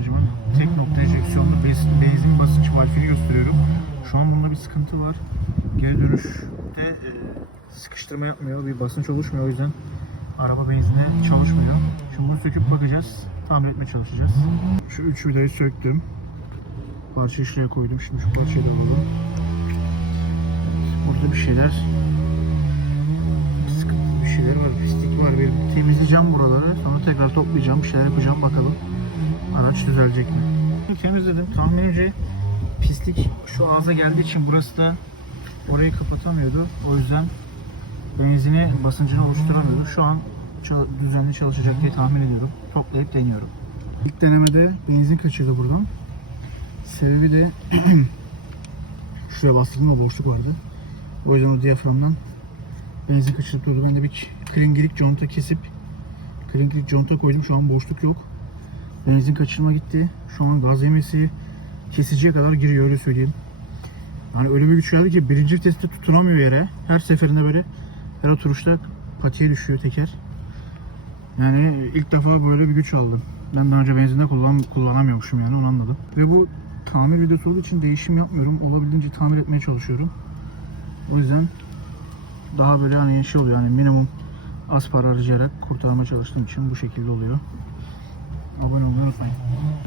aracımın tek nokta ejeksiyonlu bez- benzin basınç valfini gösteriyorum. Şu an bunda bir sıkıntı var. Geri dönüşte e, sıkıştırma yapmıyor, bir basınç oluşmuyor o yüzden araba benzine çalışmıyor. Şimdi bunu söküp bakacağız, tamir etmeye çalışacağız. Şu üç vidayı söktüm. Parçayı şuraya koydum. Şimdi şu parçayı da buldum. Burada bir şeyler bir şeyler var. Pislik var. Bir temizleyeceğim buraları. Sonra tekrar toplayacağım. Bir şeyler yapacağım. Bakalım araç düzelecek mi? Temizledim. Tahminimce pislik şu ağza geldiği için burası da orayı kapatamıyordu. O yüzden benzini basıncını oluşturamıyordu. Şu an düzenli çalışacak diye tahmin ediyorum. Toplayıp deniyorum. İlk denemede benzin kaçırdı buradan. Sebebi de şuraya bastırdığımda boşluk vardı. O yüzden o diyaframdan benzin kaçırıp durdu. Ben de bir kringilik conta kesip kringilik conta koydum. Şu an boşluk yok. Benzin kaçırma gitti. Şu an gaz yemesi kesiciye kadar giriyor öyle söyleyeyim. Yani öyle bir güç geldi ki birinci viteste tutunamıyor yere. Her seferinde böyle her oturuşta patiye düşüyor teker. Yani ilk defa böyle bir güç aldım. Ben daha önce benzinde kullan, kullanamıyormuşum yani onu anladım. Ve bu tamir videosu olduğu için değişim yapmıyorum. Olabildiğince tamir etmeye çalışıyorum. O yüzden daha böyle hani şey oluyor hani minimum az para harcayarak kurtarmaya çalıştığım için bu şekilde oluyor. I'll run over if